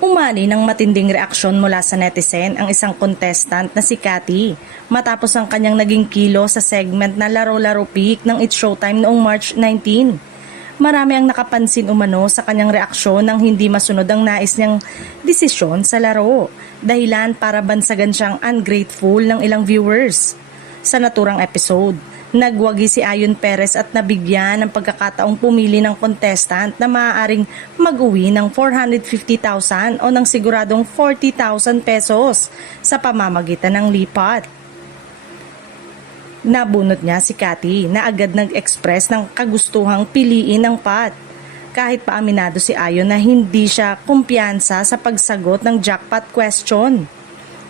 Umani ng matinding reaksyon mula sa netizen ang isang contestant na si Cathy matapos ang kanyang naging kilo sa segment na Laro-Laro Pick ng It's Showtime noong March 19. Marami ang nakapansin umano sa kanyang reaksyon nang hindi masunod ang nais niyang desisyon sa laro, dahilan para bansagan siyang ungrateful ng ilang viewers. Sa naturang episode, nagwagi si Ayon Perez at nabigyan ng pagkakataong pumili ng contestant na maaaring mag-uwi ng 450,000 o ng siguradong 40,000 pesos sa pamamagitan ng lipat. Nabunot niya si Cathy na agad nag-express ng kagustuhang piliin ang pot. Kahit pa aminado si Ayon na hindi siya kumpiyansa sa pagsagot ng jackpot question.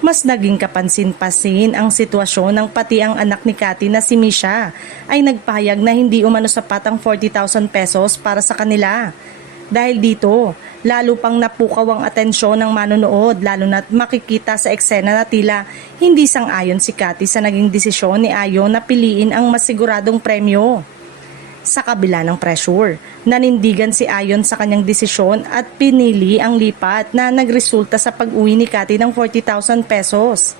Mas naging kapansin-pasin ang sitwasyon ng pati ang anak ni Cathy na si Misha ay nagpahayag na hindi umano sapat ang 40,000 pesos para sa kanila. Dahil dito, lalo pang napukaw ang atensyon ng manonood, lalo na't makikita sa eksena na tila hindi sang-ayon si Cathy sa naging desisyon ni Ayon na piliin ang masiguradong premyo. Sa kabila ng pressure, nanindigan si Ayon sa kanyang desisyon at pinili ang lipat na nagresulta sa pag-uwi ni Cathy ng 40,000 pesos.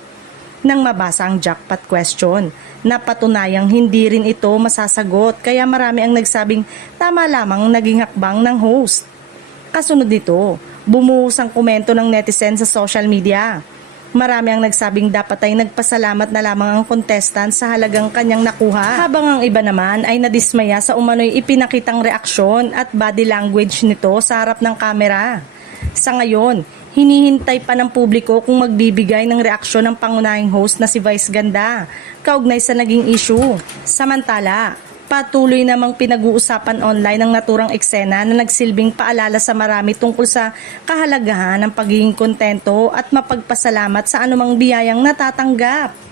Nang mabasa ang jackpot question, napatunayang hindi rin ito masasagot kaya marami ang nagsabing tama lamang naging hakbang ng host. Kasunod nito, bumuhos ang komento ng netizen sa social media. Marami ang nagsabing dapat ay nagpasalamat na lamang ang contestant sa halagang kanyang nakuha. Habang ang iba naman ay nadismaya sa umano'y ipinakitang reaksyon at body language nito sa harap ng kamera. Sa ngayon, hinihintay pa ng publiko kung magbibigay ng reaksyon ng pangunahing host na si Vice Ganda, kaugnay sa naging issue. Samantala, patuloy namang pinag-uusapan online ang naturang eksena na nagsilbing paalala sa marami tungkol sa kahalagahan ng pagiging kontento at mapagpasalamat sa anumang biyayang natatanggap.